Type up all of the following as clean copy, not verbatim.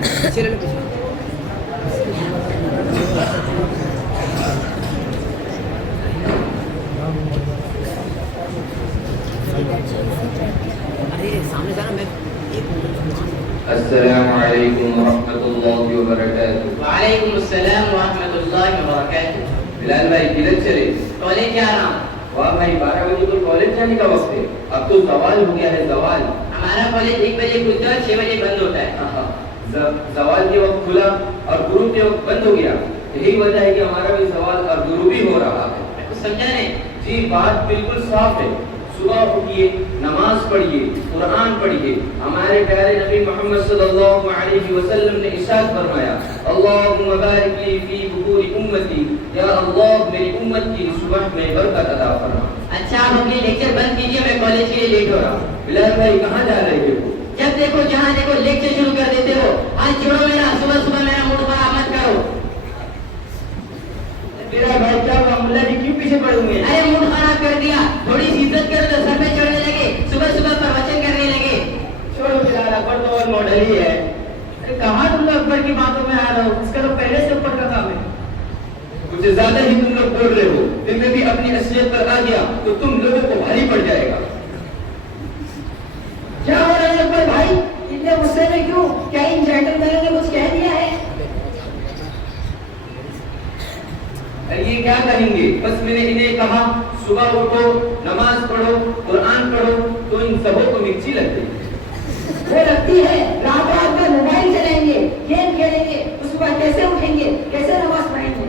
السلام علیکم ورحمۃ اللہ وبرکاتہ۔ وعلیکم السلام ورحمۃ اللہ وبرکاتہ۔ بلال بھائی کدھر چلے؟ کالج جا رہا ہوں۔ واہ بھائی 12 بجے تو کالج جانے کا وقت ہے، اب تو زوال ہو گیا ہے، زوال۔ ہمارا کالج 1 بجے کھلتا ہے اور 6 بجے بند ہوتا ہے۔ زوال کے وقت کھلا اور غروب کے وقت بند ہو گیا، یہی وجہ ہے کہ ہمارا بھی زوال اور غروب بھی ہو رہا ہے۔ کچھ سمجھا نہیں؟ جی بات بالکل صاف ہے، صبح اٹھیے، نماز پڑھیے، قرآن پڑھیے۔ ہمارے پیارے نبی محمد صلی اللہ علیہ وسلم نے ارشاد فرمایا، اللہم بارک لی فی بکور امتی، یا اللہ میری امت کی صبح میں برکت عطا فرما۔ اچھا آپ اپنی لیکچر بند کیجیے، میں کالج کے لیے لیٹ ہو رہا ہوں۔ بلال بھائی کہاں جا رہے ہو؟ جب دیکھو جہاں دیکھو لیکچر شروع کر دیتے ہو۔ آج چھوڑو میرا، صبح صبح میرا موڈ خراب مت کرو۔ میرا بھائی کیا معاملہ ہے، کیوں پیچھے پڑوں گے؟ ارے موڈ خراب کر دیا، تھوڑی سی عزت کرو تو سر پہ چڑھنے لگے، صبح صبح پروچن کرنے لگے۔ چھوڑو بلال، اکبر تو اور ماڈل ہی ہے۔ کہاں تم لوگ اکبر کی باتوں میں آ رہے ہو؟ اس کا تو پہلے سے اوپر کا کام ہے۔ کچھ زیادہ ہی تم لوگ بول رہے ہو، دل میں بھی اپنی اصلیت پر آ گیا تو تم لوگوں کو بھاری پڑ جائے گا۔ کیا ہو رہا ہے اکبر بھائی؟ اتنے غصے میں کیوں؟ کیا ان جینٹلمینوں نے کچھ کہہ دیا ہے؟ یہ کیا کہیں گے، بس میں نے انہیں کہا صبح اٹھو، نماز پڑھو، قرآن پڑھو، تو ان سبوں کو مرچی لگتی ہے۔ وہ لگتی ہے، رات رات میں موبائل چلائیں گے، گیم کھیلیں گے، تو صبح کیسے اٹھیں گے، کیسے نماز پڑھیں گے؟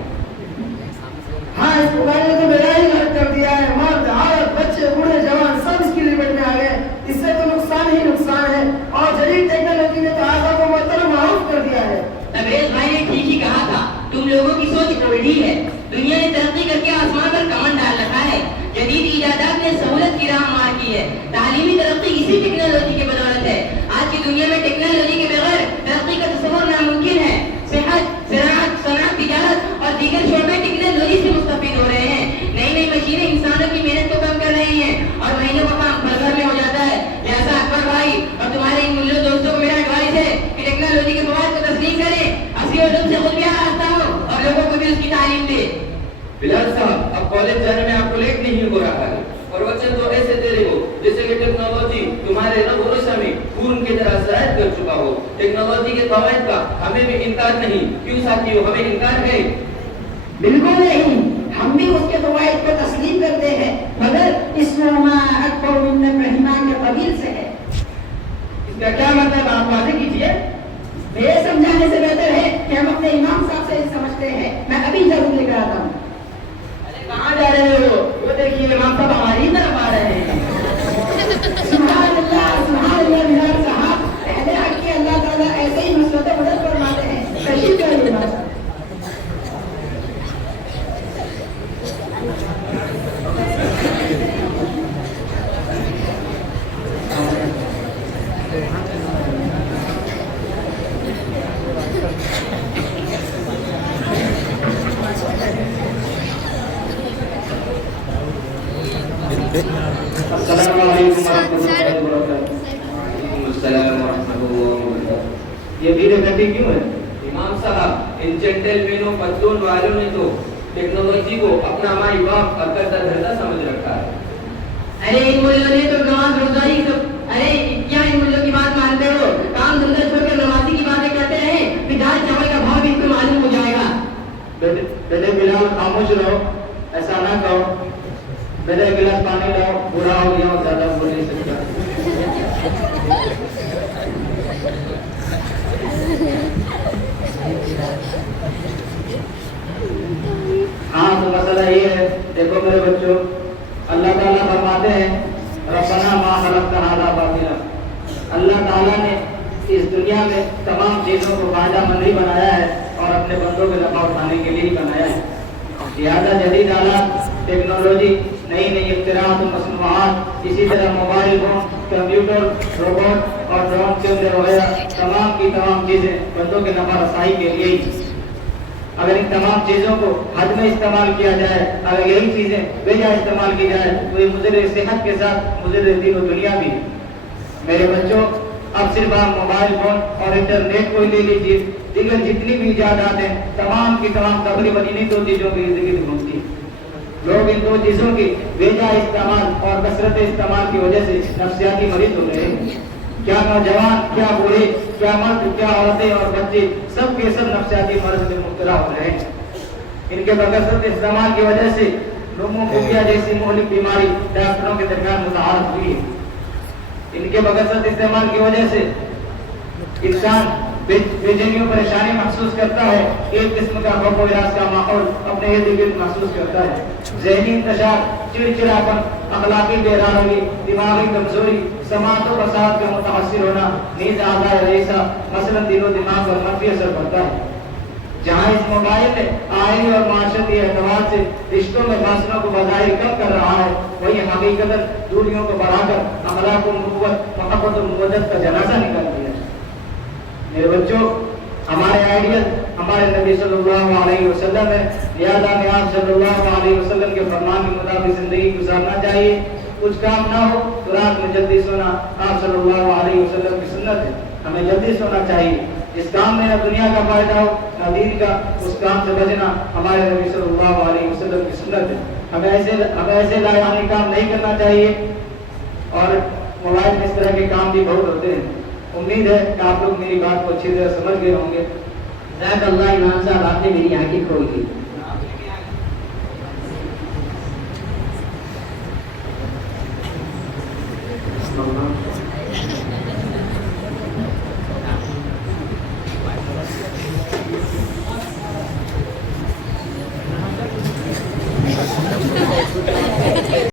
ہاں اس موبائل نے تو میرا ہی غلط کر دیا ہے، مرد عورت بچے بوڑھے جوان سب اس کی لپٹ میں آ گئے، اس سے تو نقصان ہی نقصان ہے، اور جدید ٹیکنالوجی نے تو آزاد کو معطل معروف کر دیا ہے۔ تبریز بھائی نے ٹھیک ہی کہا تھا، تم لوگوں کی سوچ الٹی ہے۔ دنیا نے ترقی کر کے آسمان پر کمر ڈال رکھا ہے، جدید ایجادات نے سہولت کی راہ ہموار کی ہے۔ تعلیمی ترقی اسی ٹیکنالوجی کی بدولت ہے۔ آج کی دنیا میں ٹیکنالوجی کے بغیر ترقی کا تصور ناممکن ہے۔ صحت، زراعت، صنعت، تجارت اور دیگر شعبے ٹیکنالوجی سے مستفید ہو رہے ہیں۔ نئی نئی مشینیں انسانوں کی محنت کو کم کر رہی ہیں اور مہینوں کا کام پل بھر میں ہو جاتا ہے۔ لہٰذا اکبر بھائی اور تمہارے ان ملو دوستوں کو میرا ایڈوائز ہے کہ ٹیکنالوجی کے فوائد کو تسلیم کریں، اصلی علوم سے خود بھی آراستہ ہو اور لوگوں کو بھی اس کی تعلیم دے۔ بلال صاحب، اب کالج جانے میں آپ کو لیٹ نہیں ہو رہا ہے، اور وچن تو ایسے دے رہے ہو جیسے کہ ٹیکنالوجی تمہارے رگ و رشا میں خون کی طرح سرایت کر چکا ہو۔ ٹیکنالوجی کے فوائد کا ہمیں بھی انکار نہیں، کیوں ساتھیو، ہمیں انکار ہے؟ بالکل نہیں، ہم بھی اس کے فوائد کو تسلیم کرتے ہیں، مگر اسلام اکبر من ابراہیم کے قبیل سے ہے۔ اس کا کیا مطلب آپ واضح کیجیے؟ میرے سمجھانے سے بہتر ہے کہ ہم اپنے امام صاحب سے سمجھتے ہیں۔ میں ابھی ضرور لے کر آتا ہوں۔ ارے کہاں جا رہے ہو؟ وہ دیکھیے امام صاحب ہماری طرف آ رہے ہیں۔ سبحان اللہ بلال صاحب، اہل حق کے اللہ تعالیٰ ایسے ہی مسلط مدد فرماتے ہیں۔ تشریف لائیے بات۔ السلام علیکم ورحمۃ اللہ وبرکاتہ۔ السلام ورحمۃ اللہ وبرکاتہ۔ یہ بھیڑ اکٹھی کیوں ہے؟ امام صاحب، ان جنٹل مینوں پتلون والوں نے تو ٹیکنالوجی کو اپنا مائی باپ اور قدر دھرتا سمجھ رکھا ہے۔ ارے ان ملوں نے تو نماز روزائی سب، ارے کیا ان ملوں کی بات مانتے ہو؟ کام دھندہ چھوڑ کر نمازی کی باتیں کرتے رہے، پھر دال چاول کا بھاؤ بھی ان کو معلوم ہو جائے گا۔ بیٹے بلال خاموش رہو، ایسا نہ کہو۔ بیٹے گلاس پانی لاؤ، برا ہو گیا اور زیادہ بول نہیں سکتا۔ ہاں تو مسئلہ یہ ہے، دیکھو میرے بچوں، اللہ تعالیٰ فرماتے ہیں ربنا ما خلقت ھذا باطلا۔ اللہ تعالیٰ نے اس دنیا میں تمام چیزوں کو فائدہ مند ہی بنایا ہے اور اپنے بندوں کے نفع اٹھانے کے لیے ہی بنایا ہے۔ لہٰذا جدید آلات، ٹیکنالوجی، نئی نئی اختراعات و مصنوعات، اسی طرح موبائل فون، کمپیوٹر، روبوٹ اور ڈرون کیمرے وغیرہ تمام کی تمام چیزیں بندوں کے نفع رسائی کے لیے ہی۔ اگر ان تمام چیزوں کو حد میں استعمال کیا جائے، اگر یہی چیزیں بے جا استعمال کی جائے تو یہ مضر صحت کے ساتھ مضر دین و دنیا بھی۔ میرے بچوں، اب صرف آپ موبائل فون اور انٹرنیٹ کو ہی لے لیجیے، دیگر جتنی بھی ایجادات ہیں تمام کی تمام تقریباً انہیں دو چیزوں کی زندگی گھومتی ہے۔ لوگ ان دو چیزوں کی بیجا استعمال اور کثرت استعمال کی وجہ سے نفسیاتی مریض ہو رہے ہیں۔ کیا نوجوان، کیا بوڑھے، کیا مرد، کیا عورتیں اور بچے سب کے سب نفسیاتی مرض میں مبتلا ہو رہے ہیں۔ ان کے بکثرت استعمال کی وجہ سے نموفوبیا جیسی مہلک بیماری ڈاکٹروں کے درمیان متعارف ہوئی ہے۔ ان کے بکثرت استعمال کی وجہ سے انسان بے چینی و پریشانی محسوس کرتا ہے، ایک قسم کا خوف و ہراس کا ماحول اپنے ارد گرد محسوس کرتا ہے، ذہنی انتشار، چڑچڑاپن، اخلاقی بےراروی، دماغی کمزوری، سماعت و فساد کا متاثر ہونا، نیز اعضاء رئیسہ مثلاً دل و دماغ پر منفی اثر پڑتا ہے۔ جہاں اس موبائل نے آئینی اور معاشرتی اعتبار سے رشتوں میں فاصلوں کو بظاہر کم کر رہا ہے، وہی حقیقتاً دوریوں کو بڑھا کر اخلاق و مروت، محبت و مودت کا جنازہ نکال دیا ہے۔ میرے بچوں، ہمارے آئیڈیل ہمارے نبی صلی اللہ علیہ وسلم ہے، لہذا میں آپ صلی اللہ علیہ وسلم کے فرمان کے مطابق زندگی گزارنا چاہیے۔ کچھ کام نہ ہو تو رات میں جلدی سونا آپ صلی اللہ علیہ وسلم کی سنت ہے، ہمیں جلدی سونا چاہیے۔ جس کام میں نہ دنیا کا فائدہ ہو نہ دین کا، اس کام سے بچنا ہمارے نبی صلی اللہ علیہ وسلم کی سنت ہے۔ ہمیں ایسے لائحانی کام نہیں کرنا چاہیے، اور موبائل میں اس طرح کے کام بھی بہت ہوتے ہیں۔ امید ہے کہ آپ لوگ میری بات کو اچھی طرح سمجھ گئے ہوں گے۔ جزاک اللہ امام صاحب، آپ نے میری آنکھیں کھول دی۔